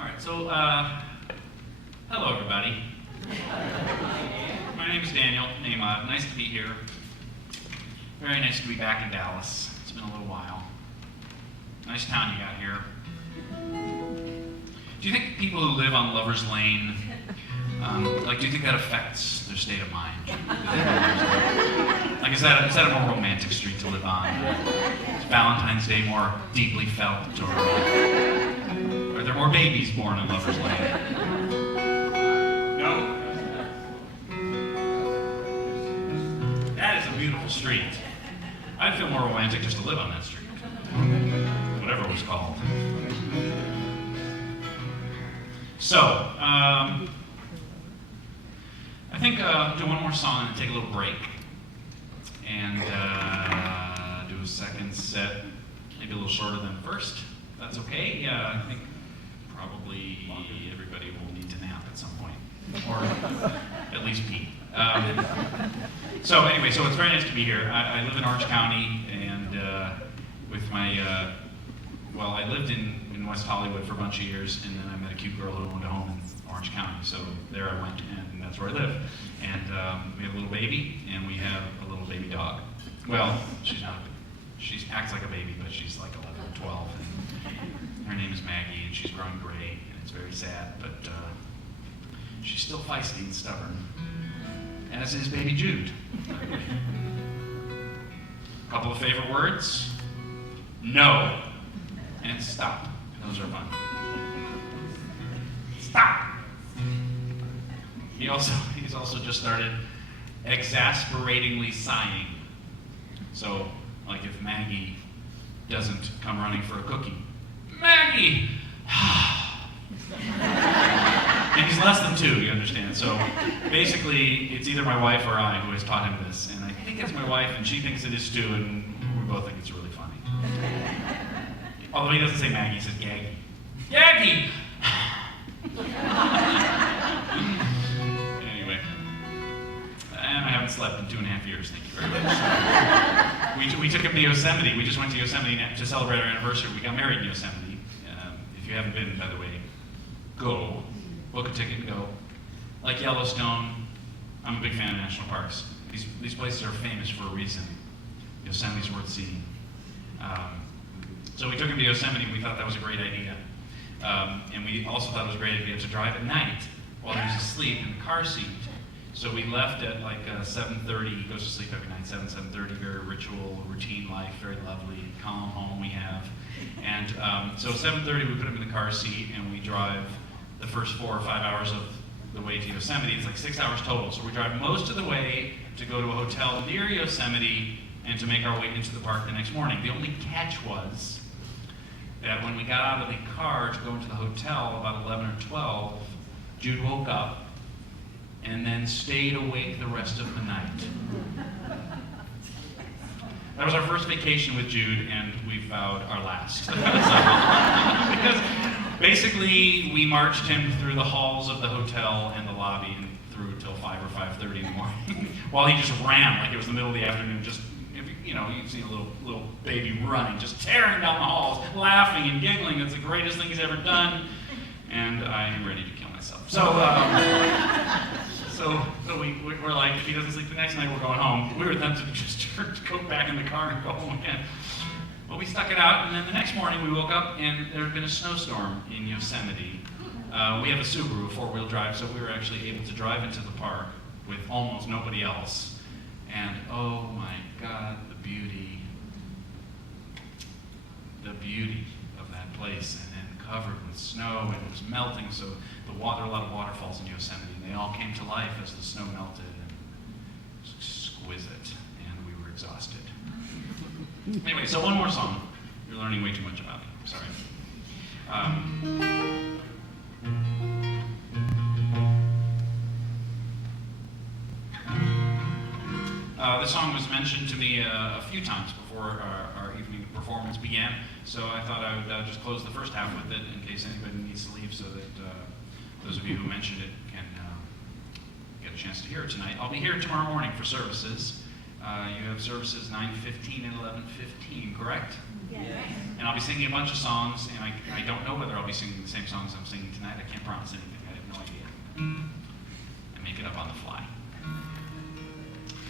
All right, so hello everybody. My name is Daniel Namod. Nice to be here. Very nice to be back in Dallas. It's been a little while. Nice town you got here. Do you think people who live on Lover's Lane, do you think that affects their state of mind? Like, is that a more romantic street to live on? Is Valentine's Day more deeply felt, or are there more babies born in Lover's Lane? No? That is a beautiful street. I'd feel more romantic just to live on that street. Whatever it was called. So, I think do one more song and take a little break. And do a second set, maybe a little shorter than the first. That's okay. Yeah, I think probably everybody will need to nap at some point. Or at least pee. So anyway, so it's very nice to be here. I live in Orange County, and with my, I lived in West Hollywood for a bunch of years, and then I met a cute girl who owned a home in Orange County, so there I went, and that's where I live. And we have a little baby, and we have a little baby dog. Well, she acts like a baby, but she's like 11 or 12, and her name is Maggie, and she's growing gray, and it's very sad, but she's still feisty and stubborn, as is baby Jude. A couple of favorite words: no and stop. Those are fun. Stop. He's also just started exasperatingly sighing. So, like if Maggie doesn't come running for a cookie, Maggie! And he's less than 2, you understand? So basically, it's either my wife or I who has taught him this. And I think it's my wife, and she thinks it is too, and we both think it's really funny. Although he doesn't say Maggie, he says Gaggy. Gaggy! Anyway. And I haven't slept in 2.5 years, thank you very much. We took him to Yosemite. We just went to Yosemite to celebrate our anniversary. We got married in Yosemite. If you haven't been, by the way, go. Book a ticket and go. Like Yellowstone, I'm a big fan of national parks. These places are famous for a reason. Yosemite's worth seeing. So we took him to Yosemite. We thought that was a great idea. And we also thought it was a great idea to drive at night while he was asleep in the car seat. So we left at like 7:30. He goes to sleep every night, 7:30, very routine life, very lovely, calm home we have. And so 7:30 we put him in the car seat and we drive the first 4 or 5 hours of the way to Yosemite. It's like 6 hours total. So we drive most of the way to go to a hotel near Yosemite and to make our way into the park the next morning. The only catch was that when we got out of the car to go into the hotel about 11 or 12, Jude woke up and then stayed awake the rest of the night. That was our first vacation with Jude, and we vowed our last. Because basically, we marched him through the halls of the hotel and the lobby and through till 5 or 5:30 in the morning, while he just ran like it was the middle of the afternoon. Just, you've seen a little baby running, just tearing down the halls, laughing and giggling. It's the greatest thing he's ever done, and I am ready to kill myself. So we're like, if he doesn't sleep the next night, we're going home. We were tempted to just go back in the car and go home again. Well, we stuck it out, and then the next morning we woke up, and there had been a snowstorm in Yosemite. We have a Subaru, 4-wheel drive, so we were actually able to drive into the park with almost nobody else. And oh my God, the beauty of that place, and then covered with snow, and it was melting, so there are a lot of waterfalls in Yosemite, and they all came to life as the snow melted, and it was exquisite, and we were exhausted. Anyway, so one more song. You're learning way too much about me, sorry. This song was mentioned to me a few times before our evening performance began, so I thought I would just close the first half with it in case anybody needs to leave, so that those of you who mentioned it can get a chance to hear it tonight. I'll be here tomorrow morning for services, You have services 9:15 and 11:15, correct? Yes. And I'll be singing a bunch of songs, and I don't know whether I'll be singing the same songs I'm singing tonight. I can't promise anything. I have no idea. I make it up on the fly.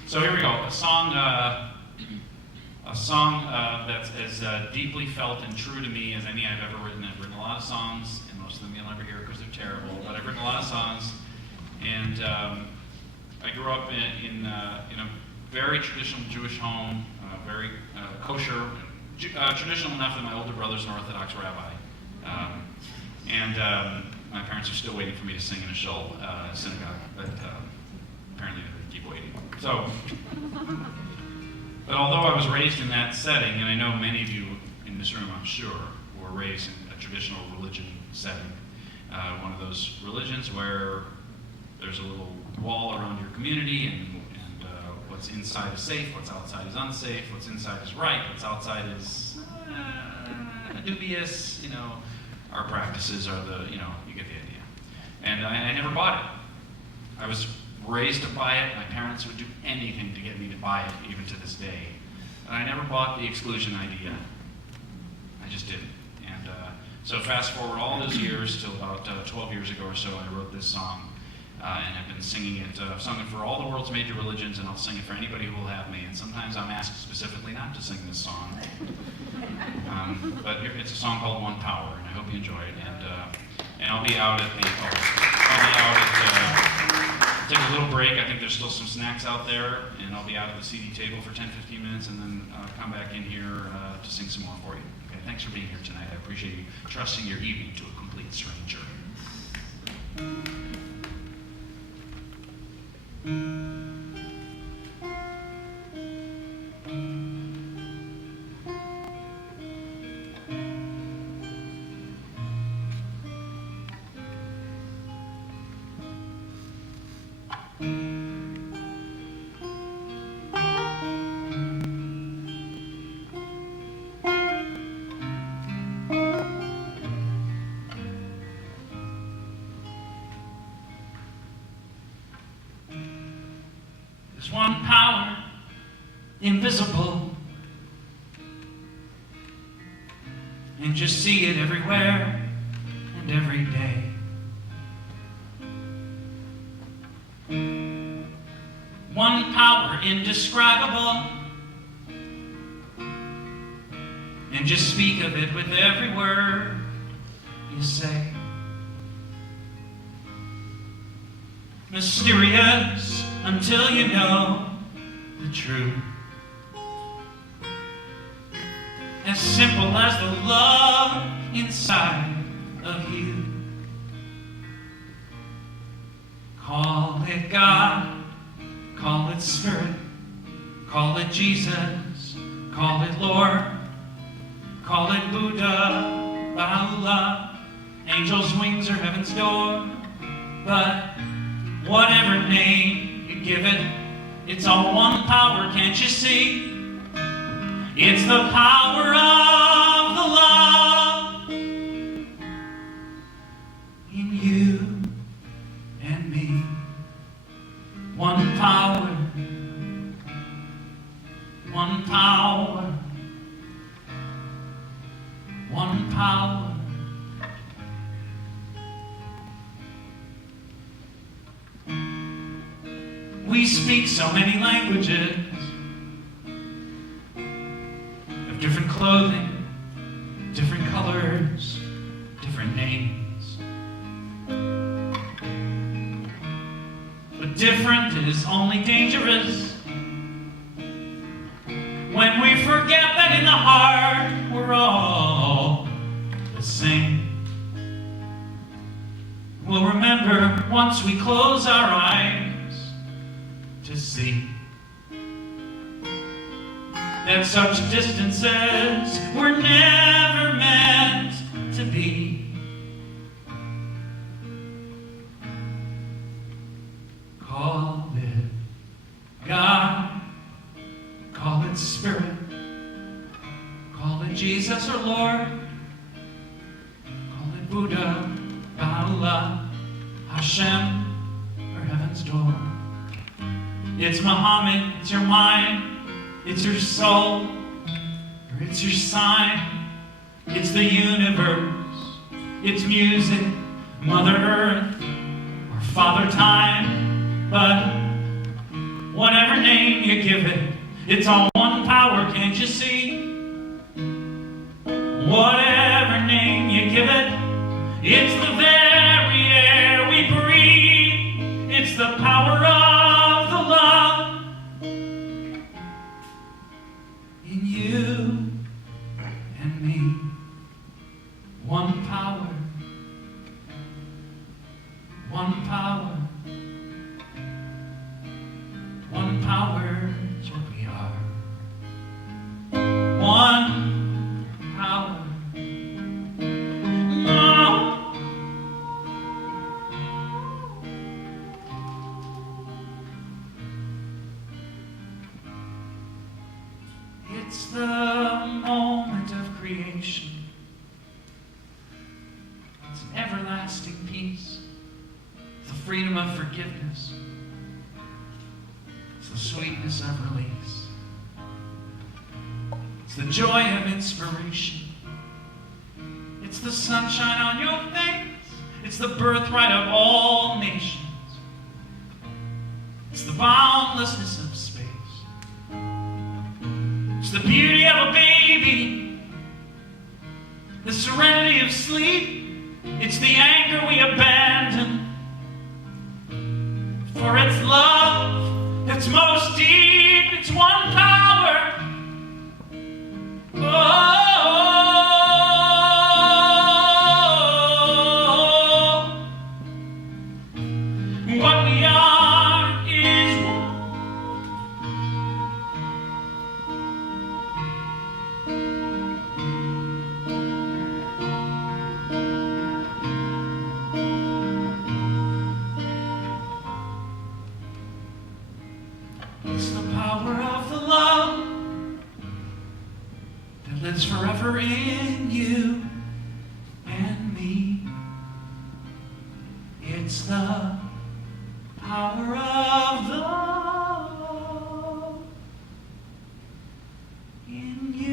So here we go. A song that's as deeply felt and true to me as any I've ever written. I've written a lot of songs, and most of them you'll never hear because they're terrible. But I've written a lot of songs, and I grew up in a very traditional Jewish home, very kosher, traditional enough that my older brother's an Orthodox rabbi, and my parents are still waiting for me to sing in a shul synagogue, but apparently they keep waiting. So. But although I was raised in that setting, and I know many of you in this room, I'm sure, were raised in a traditional religion setting, one of those religions where there's a little wall around your community, and what's inside is safe, what's outside is unsafe, what's inside is right, what's outside is dubious. Our practices are you get the idea. And I never bought it. I was raised to buy it. My parents would do anything to get me to buy it, even to this day. And I never bought the exclusion idea. I just didn't. And so fast forward all those years till about 12 years ago or so, I wrote this song, and I've been singing it. I've sung it for all the world's major religions, and I'll sing it for anybody who will have me. And sometimes I'm asked specifically not to sing this song. But it's a song called One Power, and I hope you enjoy it. And I'll be out at take a little break. I think there's still some snacks out there, and I'll be out at the CD table for 10-15 minutes, and then come back in here to sing some more for you. Okay, thanks for being here tonight. I appreciate you trusting your evening to a complete stranger. There's one power, invisible, and just see it everywhere and every day. One power indescribable, and just speak of it with every word you say. Mysterious until you know the truth. As simple as the love inside of you. Call it God, call it Spirit, call it Jesus, call it Lord, call it Buddha, Baha'u'llah, angels' wings or heaven's door. But whatever name you give it, it's all one power, can't you see? It's the power of the love in you and me. One power, one power, one power. We speak so many languages, of different clothing, different colors, different names. But different is only dangerous when we forget that in the heart we're all the same. We'll remember once we close our eyes to see that such distances were never meant to be. Call it God, call it Spirit, call it Jesus or Lord, call it Buddha, Baha'u'llah, Hashem, or Heaven's door. It's Muhammad, it's your mind, it's your soul, or it's your sign. It's the universe, it's music, Mother Earth, or Father Time. But whatever name you give it, it's all one power, can't you see? Whatever name you give it, it's the very air we breathe. It's the power of the love in you and me. One power, one power, one power is what we are. One power. It's the moment of creation. It's an everlasting peace. It's the freedom of forgiveness. It's the sweetness of release. It's the joy of inspiration. It's the sunshine on your face. It's the birthright of all nations. It's the boundlessness of space. It's the beauty of a baby, the serenity of sleep. It's the anger we abandon for its love, its most deep. It's one power. What we are is one. It's the power of the love that lives forever in you and me. It's the power of the love in you.